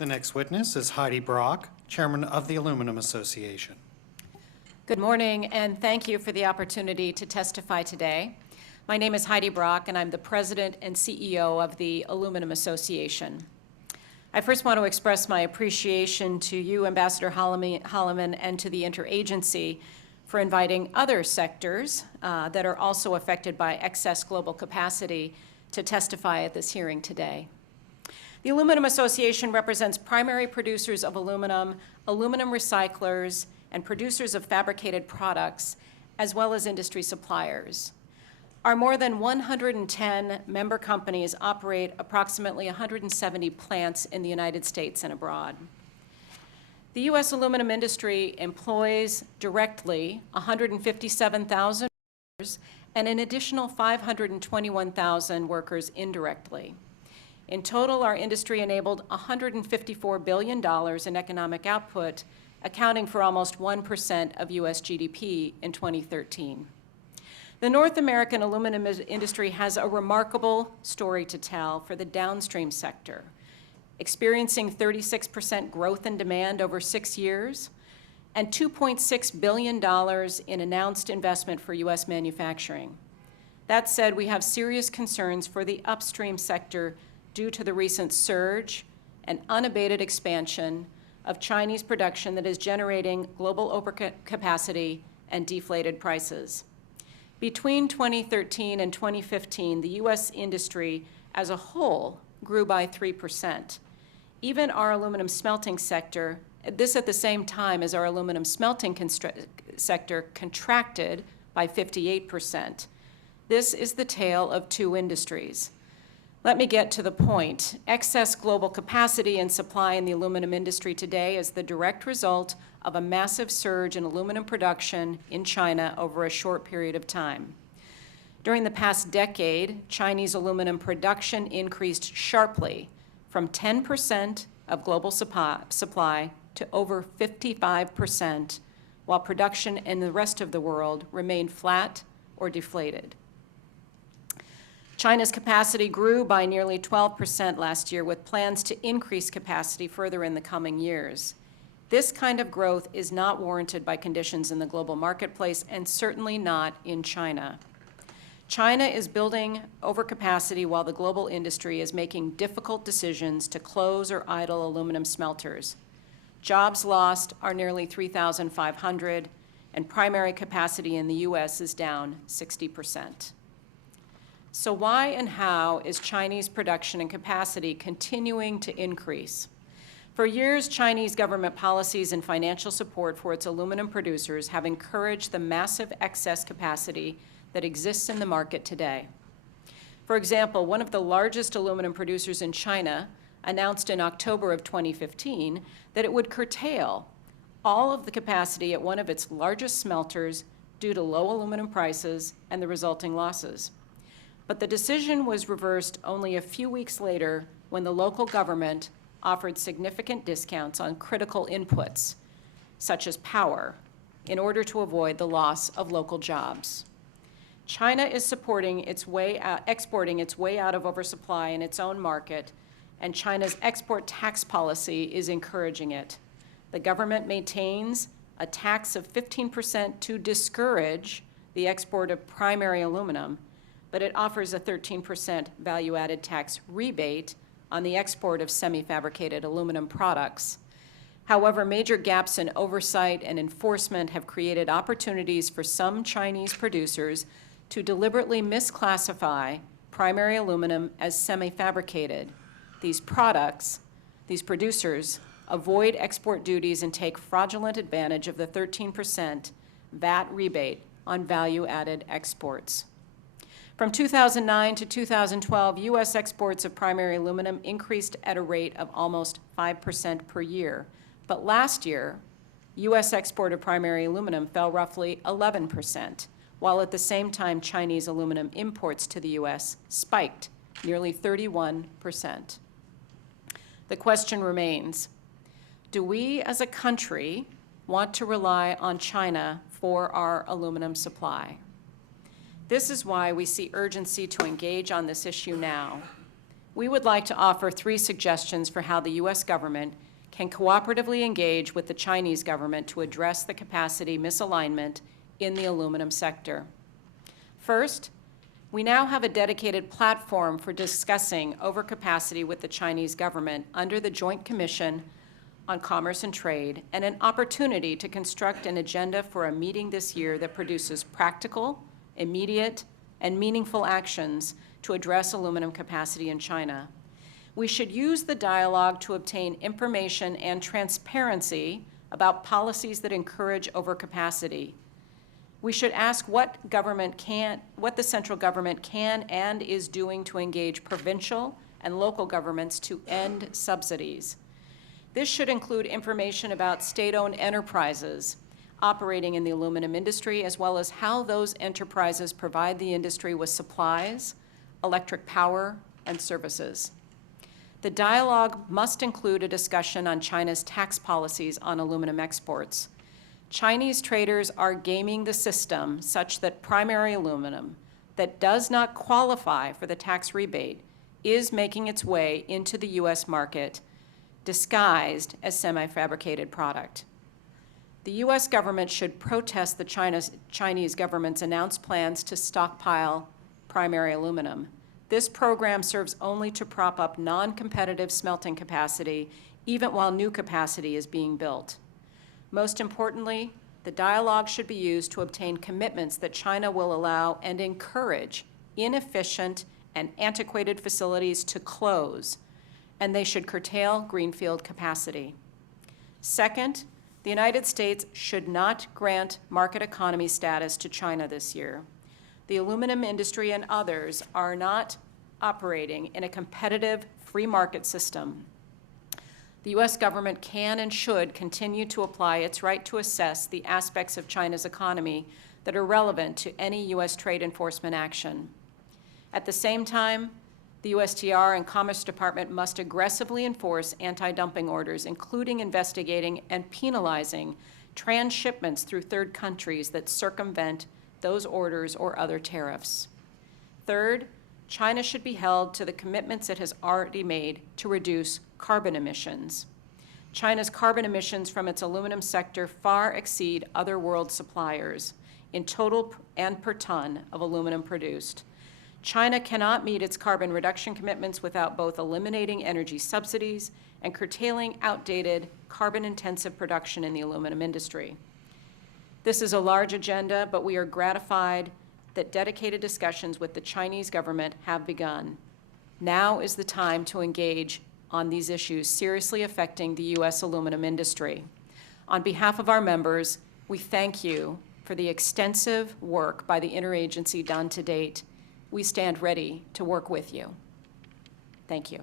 The next witness is Heidi Brock, Chairman of the Aluminum Association. Good morning, and thank you for the opportunity to testify today. My name is Heidi Brock, and I'm the President and CEO of the Aluminum Association. I first want to express my appreciation to you, Ambassador Holloman, and to the interagency for inviting other sectors that are also affected by excess global capacity to testify at this hearing today. The Aluminum Association represents primary producers of aluminum, aluminum recyclers, and producers of fabricated products, as well as industry suppliers. Our more than 110 member companies operate approximately 170 plants in the United States and abroad. The U.S. aluminum industry employs directly 157,000 workers and an additional 521,000 workers indirectly. In total, our industry enabled $154 billion in economic output, accounting for almost 1% of U.S. GDP in 2013. The North American aluminum industry has a remarkable story to tell for the downstream sector, experiencing 36% growth in demand over 6 years and $2.6 billion in announced investment for U.S. manufacturing. That said, we have serious concerns for the upstream sector due to the recent surge and unabated expansion of Chinese production that is generating global overcapacity and deflated prices. Between 2013 and 2015, the U.S. industry as a whole grew by 3%. Even our aluminum smelting sector, this at the same time as our aluminum smelting sector contracted by 58%. This is the tale of two industries. Let me get to the point. Excess global capacity and supply in the aluminum industry today is the direct result of a massive surge in aluminum production in China over a short period of time. During the past decade, Chinese aluminum production increased sharply from 10% of global supply to over 55%, while production in the rest of the world remained flat or deflated. China's capacity grew by nearly 12% last year, with plans to increase capacity further in the coming years. This kind of growth is not warranted by conditions in the global marketplace, and certainly not in China. China is building overcapacity while the global industry is making difficult decisions to close or idle aluminum smelters. Jobs lost are nearly 3,500, and primary capacity in the U.S. is down 60%. So why and how is Chinese production and capacity continuing to increase? For years, Chinese government policies and financial support for its aluminum producers have encouraged the massive excess capacity that exists in the market today. For example, one of the largest aluminum producers in China announced in October of 2015 that it would curtail all of the capacity at one of its largest smelters due to low aluminum prices and the resulting losses. But the decision was reversed only a few weeks later when the local government offered significant discounts on critical inputs, such as power, in order to avoid the loss of local jobs. China is exporting its way out of oversupply in its own market, and China's export tax policy is encouraging it. The government maintains a tax of 15% to discourage the export of primary aluminum, but it offers a 13% value-added tax rebate on the export of semi-fabricated aluminum products. However, major gaps in oversight and enforcement have created opportunities for some Chinese producers to deliberately misclassify primary aluminum as semi-fabricated. These producers, avoid export duties and take fraudulent advantage of the 13% VAT rebate on value-added exports. From 2009 to 2012, U.S. exports of primary aluminum increased at a rate of almost 5% per year. But last year, U.S. export of primary aluminum fell roughly 11%, while at the same time Chinese aluminum imports to the U.S. spiked nearly 31%. The question remains, do we as a country want to rely on China for our aluminum supply? This is why we see urgency to engage on this issue now. we would like to offer 3 suggestions for how the U.S. government can cooperatively engage with the Chinese government to address the capacity misalignment in the aluminum sector. First, we now have a dedicated platform for discussing overcapacity with the Chinese government under the Joint Commission on Commerce and Trade, and an opportunity to construct an agenda for a meeting this year that produces practical, immediate, and meaningful actions to address aluminum capacity in China. We should use the dialogue to obtain information and transparency about policies that encourage overcapacity. We should ask what the central government can and is doing to engage provincial and local governments to end subsidies. This should include information about state-owned enterprises operating in the aluminum industry, as well as how those enterprises provide the industry with supplies, electric power, and services. The dialogue must include a discussion on China's tax policies on aluminum exports. Chinese traders are gaming the system such that primary aluminum that does not qualify for the tax rebate is making its way into the U.S. market disguised as semi-fabricated product. The U.S. government should protest the Chinese government's announced plans to stockpile primary aluminum. This program serves only to prop up non-competitive smelting capacity, even while new capacity is being built. Most importantly, the dialogue should be used to obtain commitments that China will allow and encourage inefficient and antiquated facilities to close, and they should curtail greenfield capacity. Second, the United States should not grant market economy status to China this year. The aluminum industry and others are not operating in a competitive free market system. The U.S. government can and should continue to apply its right to assess the aspects of China's economy that are relevant to any U.S. trade enforcement action. At the same time, the USTR and Commerce Department must aggressively enforce anti-dumping orders, including investigating and penalizing transshipments through third countries that circumvent those orders or other tariffs. Third, China should be held to the commitments it has already made to reduce carbon emissions. China's carbon emissions from its aluminum sector far exceed other world suppliers in total and per ton of aluminum produced. China cannot meet its carbon reduction commitments without both eliminating energy subsidies and curtailing outdated carbon-intensive production in the aluminum industry. This is a large agenda, but we are gratified that dedicated discussions with the Chinese government have begun. Now is the time to engage on these issues seriously affecting the U.S. aluminum industry. On behalf of our members, we thank you for the extensive work by the interagency done to date. We stand ready to work with you. Thank you.